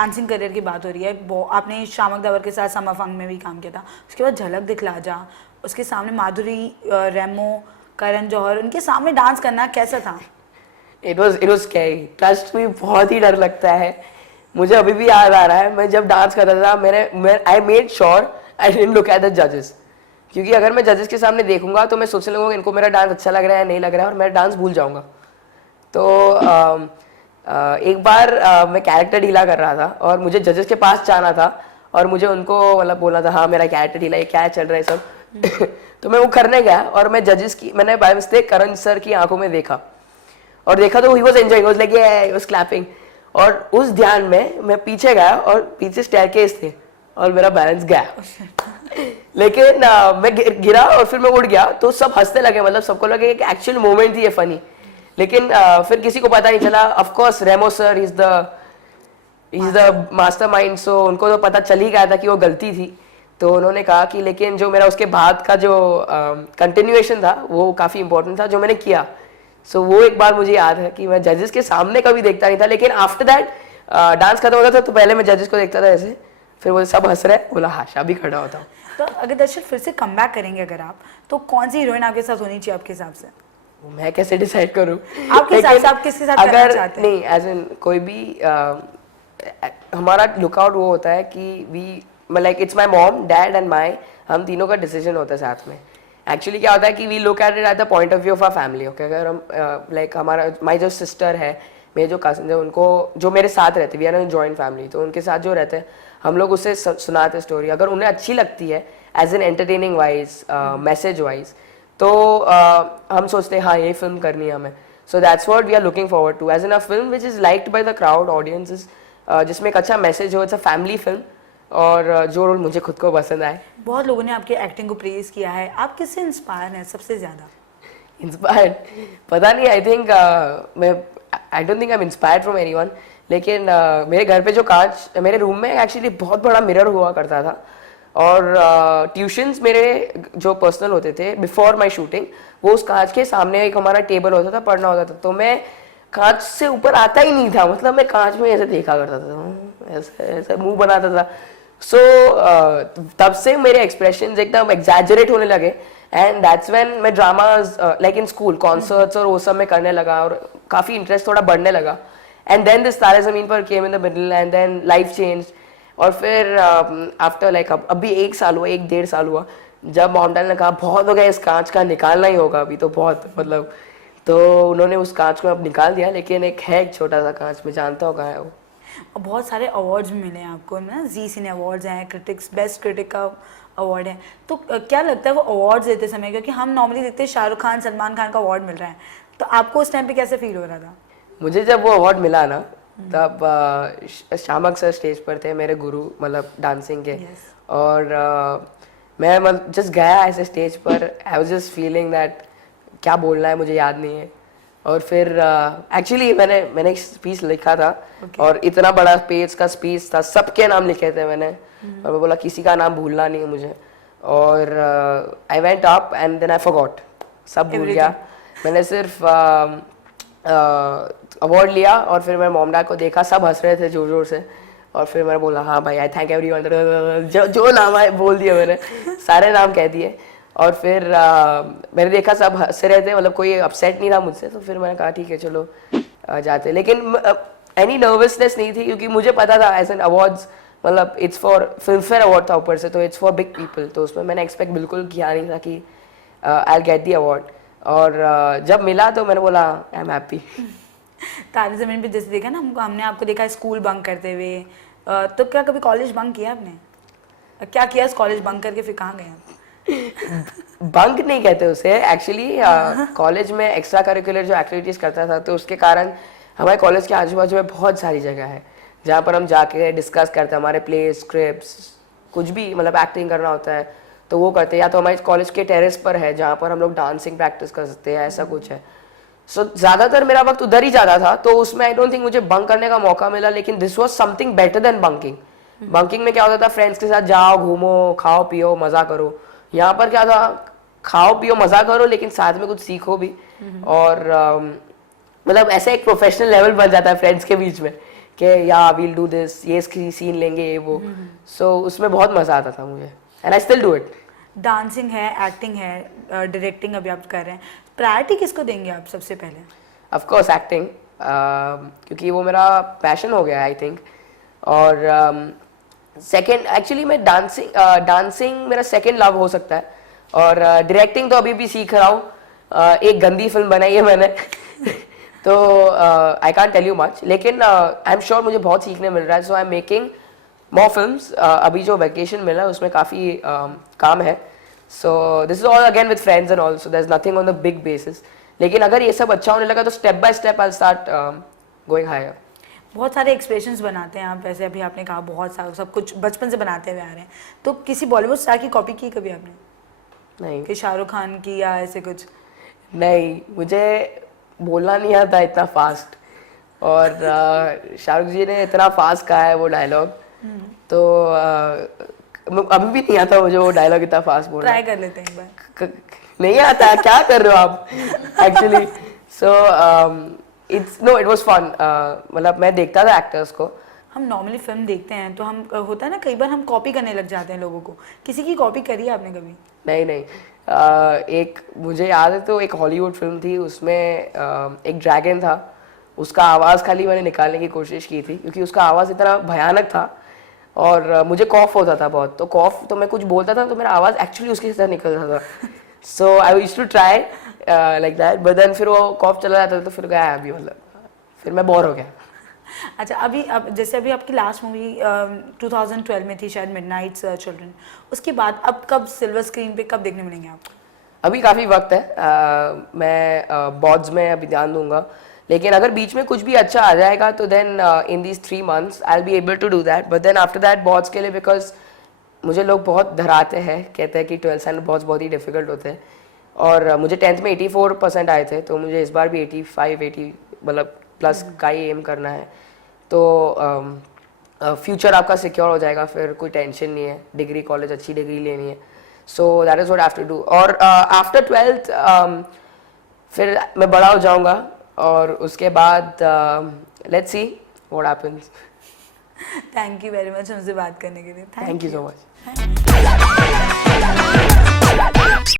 Dancing career की बात हो रही है, आपने शामक दवर के साथ समा फंग में भी काम किया था, उसके बाद झलक दिखला जा, उसके सामने माधुरी, रेमो, करण जौहर, उनके सामने डांस करना कैसा था? It was scary, trust me, बहुत ही डर लगता है। मुझे अभी भी याद आ रहा है, मैं जब डांस करता था मैं I made sure I didn't look at the जजेस, क्योंकि अगर मैं जजेस के सामने देखूंगा तो मैं सोचने लगूंगा इनको मेरा डांस अच्छा लग रहा है नहीं लग रहा है, और मैं डांस भूल जाऊंगा। तो एक बार मैं कैरेक्टर ढीला कर रहा था और मुझे जजेस के पास जाना था और मुझे उनको मतलब बोलना था हाँ मेरा कैरेक्टर ढीला है, क्या चल रहा है सब। तो मैं वो करने गया और मैं जजेस की, मैंने बाय मिस्टेक करण सर की आंखों में देखा, और देखा तो he was enjoying, was like ये वाज क्लैपिंग, और उस ध्यान में मैं पीछे गया और पीछे स्टेयरकेस थे और मेरा बैलेंस गया। लेकिन मैं गिरा और फिर मैं उड़ गया तो सब हंसने लगे, मतलब सबको लगे कि एक्चुअल मोमेंट थी ये फनी। लेकिन फिर किसी को पता नहीं चला। Of course Remo sir is the mastermind, so उनको तो पता चल ही गया था कि वो गलती थी। तो उन्होंने कहा कि लेकिन जो मेरा उसके बाद का जो कंटिन्यूएशन था वो काफ़ी इंपॉर्टेंट था जो मैंने किया। सो वो एक बार मुझे याद है कि मैं जजेस के सामने कभी देखता नहीं था, लेकिन आफ्टर दैट डांस खत्म होता था तो पहले मैं जजेस को देखता था ऐसे, फिर वो सब हंस रहे, बोला हाशा भी खड़ा होता हूँ। तो अगर दर्शक फिर से कम बैक करेंगे अगर आप, तो कौन सी हीरोइन आपके साथ होनी चाहिए आपके हिसाब से? मैं कैसे डिसाइड करूँ? आपके हिसाब से आप किसके साथ करना चाहते हैं? नहीं, एज इन कोई भी हमारा लुकआउट वो होता है कि we like it's my mom dad and my, हम तीनों का डिसीजन होता है साथ में। एक्चुअली क्या होता है कि we look at it at the point of view of our family. Okay, अगर हम लाइक हमारा माई जो सिस्टर है, मेरे जो कजिन है, उनको जो मेरे साथ रहते, we are in joint family, तो उनके साथ जो रहते हैं हम लोग उससे सुनाते स्टोरी। अगर उन्हें अच्छी लगती है as an entertaining wise, message wise, तो हम सोचते हैं हाँ ये फिल्म करनी है हमें। So that's what we are looking forward to, as in a film which is liked by the crowd audiences, जिसमें एक अच्छा मैसेज हो। इट्स अ फैमिली फिल्म, और जो रोल मुझे खुद को पसंद आए। बहुत लोगों ने आपकी एक्टिंग को प्रेज किया है, आप किससे इंस्पायर हैं सबसे ज़्यादा? इंस्पायर्ड पता नहीं, आई थिंक मैं I don't think I am inspired from anyone, लेकिन मेरे घर पे जो कांच, मेरे रूम में एक्चुअली बहुत बड़ा मिरर हुआ करता था, और ट्यूशन्स मेरे जो पर्सनल होते थे बिफोर माय शूटिंग, वो उस कांच के सामने एक हमारा टेबल होता था, पढ़ना होता था, तो मैं कांच से ऊपर आता ही नहीं था, मतलब मैं कांच में ऐसे देखा करता था, ऐसे ऐसे मुंह बनाता था। सो तब से मेरे एक्सप्रेशंस एकदम एग्जैजरेट होने लगे, एंड दैट्स व्हेन मैं dramas like in school concerts और वो सब में करने लगा, और काफ़ी इंटरेस्ट थोड़ा बढ़ने लगा। And then this Taare Zameen Par came in the middle, and then life change. और फिर आफ्टर लाइक अभी 1 साल हुआ, 1-1.5 साल हुआ, जब मोहनलाल ने कहा बहुत हो गया, इस कांच का निकालना ही होगा अभी तो बहुत, मतलब, तो उन्होंने उस कांच को अब निकाल दिया, लेकिन एक छोटा सा कांच, में जानता हो कहाँ है वो। और बहुत सारे अवार्ड्स भी मिले हैं आपको ना, जी सिने अवार्ड्स हैं, क्रिटिक्स बेस्ट क्रिटिक का अवार्ड है, तो क्या लगता है वो अवार्ड्स देते समय, क्योंकि हम नॉर्मली देखते हैं शाहरुख खान, सलमान खान का अवार्ड मिल रहा है, तो आपको उस टाइम पे कैसे फील हो रहा था? मुझे जब वो अवार्ड मिला ना, तब शामक सर स्टेज पर थे, मेरे गुरु, मतलब डांसिंग के। और मैं मतलब जस्ट गया ऐसे स्टेज पर, I was just feeling that क्या बोलना है मुझे याद नहीं है। और फिर एक्चुअली मैंने एक स्पीच लिखा था, और इतना बड़ा पेज का स्पीच था, सबके नाम लिखे थे मैंने, और मैं बोला किसी का नाम भूलना नहीं है मुझे। और I went up and then I forgot, सब भूल गया। मैंने सिर्फ अवार्ड लिया, और फिर मैंने मॉम डैड को देखा, सब हंस रहे थे जोर जोर से, और फिर मैंने बोला हाँ भाई आई थैंक एवरीवन, जो नाम आए बोल दिया मैंने, सारे नाम कह दिए। और फिर मैंने देखा सब हंस रहे थे, मतलब कोई अपसेट नहीं था मुझसे, तो फिर मैंने कहा ठीक है चलो जाते। लेकिन एनी नर्वसनेस नहीं थी, क्योंकि मुझे पता था एज एन अवार्ड्स, मतलब it's for film fair award था ऊपर से, तो इट्स फॉर बिग पीपल, तो उसमें मैंने एक्सपेक्ट बिल्कुल किया नहीं था कि आई गेट दी अवार्ड। और जब मिला तो मैंने बोला आई एम हैप्पी। तारे ज़मीन पे जैसे देखा ना, हमने आपको देखा स्कूल बंक करते हुए, तो क्या कभी कॉलेज बंक किया आपने? क्या किया इस कॉलेज बंक करके, फिर कहाँ गए आप? बंक नहीं कहते उसे एक्चुअली, कॉलेज में एक्स्ट्रा करिकुलर जो एक्टिविटीज़ करता था, तो उसके कारण हमारे कॉलेज के आजू बाजू में बहुत सारी जगह है जहाँ पर हम जाके डिस्कस करते हैं, हमारे प्ले स्क्रिप्ट्स, कुछ भी, मतलब एक्टिंग करना होता है तो वो करते हैं, या तो हमारे कॉलेज के टेरेस पर है जहाँ पर हम लोग डांसिंग प्रैक्टिस कर सकते हैं, ऐसा कुछ है। सो ज़्यादातर मेरा वक्त उधर ही जाता था, तो उसमें आई डोंट थिंक मुझे बंक करने का मौका मिला, लेकिन this was something better than bunking. Bunking में क्या होता था, फ्रेंड्स के साथ जाओ, घूमो, खाओ पियो, मज़ा करो। यहाँ पर क्या था, खाओ पियो मज़ा करो, लेकिन साथ में कुछ सीखो भी, और मतलब ऐसे एक प्रोफेशनल लेवल बन जाता है फ्रेंड्स के बीच में कि या वील डू दिस, ये इसकी सीन लेंगे ये वो, सो उसमें बहुत मज़ा आता था मुझे and I still do it. Dancing है, एक्टिंग है, डायरेक्टिंग अभी आप कर रहे हैं, प्रायोरिटी किसको देंगे आप सबसे पहले? ऑफ कोर्स एक्टिंग, क्योंकि वो मेरा पैशन हो गया आई थिंक। और सेकंड एक्चुअली मैं डांसिंग मेरा सेकंड लव हो सकता है, और डायरेक्टिंग तो अभी भी सीख रहा हूँ। एक गंदी फिल्म बनाई है मैंने तो I can't tell you much, लेकिन आई एम श्योर मुझे बहुत सीखने मिल रहा है, so I am making more films. अभी जो वैकेशन मिला है उसमें काफ़ी काम है, so this is all again with friends and all, so there is nothing on the big basis. लेकिन अगर ये सब अच्छा होने लगा तो step by step I start going higher. बहुत सारे एक्सप्रेशंस बनाते हैं आप, वैसे अभी आपने कहा बहुत सारा सब कुछ बचपन से बनाते हुए आ रहे हैं, तो किसी बॉलीवुड स्टार की कॉपी की कभी आपने? नहीं कि शाहरुख खान की या ऐसे कुछ? नहीं, मुझे बोलना नहीं आता इतना फास्ट, और शाहरुख जी ने इतना फास्ट कहा है वो डायलॉग, तो अभी भी नहीं आता मुझे वो डायलॉग इतना फास्ट बोलना। ट्राई कर लेते हैं एक बार। नहीं आता, क्या कर रहे हो आप actually. So it was fun, मतलब मैं देखता था एक्टर्स को। हम नॉर्मली फिल्म देखते हैं तो हम होता है ना कई बार हम कॉपी करने लग जाते हैं लोगों को, किसी की कॉपी करी है आपने कभी? नहीं, एक मुझे याद है तो एक हॉलीवुड फिल्म थी, उसमें एक ड्रैगन था, उसका आवाज़ खाली मैंने निकालने की कोशिश की थी क्योंकि उसका आवाज़ इतना भयानक था, और मुझे कॉफ होता था बहुत, तो कॉफ तो मैं कुछ बोलता था तो मेरा आवाज़ एक्चुअली उसके साथ निकलता था। So I used to try like that, but then फिर वो कॉफ चला जाता था तो फिर गया अभी, मतलब फिर मैं बोर हो गया। अच्छा, अभी अब जैसे अभी आपकी लास्ट मूवी 2012 में थी शायद, मिडनाइट चिल्ड्रन, उसके बाद अब कब सिल्वर स्क्रीन पे कब देखने मिलेंगे आपको? अभी काफ़ी वक्त है, मैं बॉड्स में अभी ध्यान दूंगा, लेकिन अगर बीच में कुछ भी अच्छा आ जाएगा तो then in these 3 months I will be able to do that, but then after that bonds के लिए, बिकॉज मुझे लोग बहुत डराते हैं, कहते हैं कि 12th स्टैंडर्ड बॉड्स बहुत ही डिफिकल्ट होते हैं, और मुझे 10th में 84% आए थे, तो मुझे इस बार भी 85-80 मतलब प्लस का ही एम करना है, तो फ्यूचर आपका सिक्योर हो जाएगा, फिर कोई टेंशन नहीं है, डिग्री कॉलेज अच्छी डिग्री लेनी है, so that is what I have to do. और आफ्टर 12th फिर मैं बड़ा हो जाऊंगा, और उसके बाद let's see what happens. Thank you very much हमसे बात करने के लिए। Thank you so much.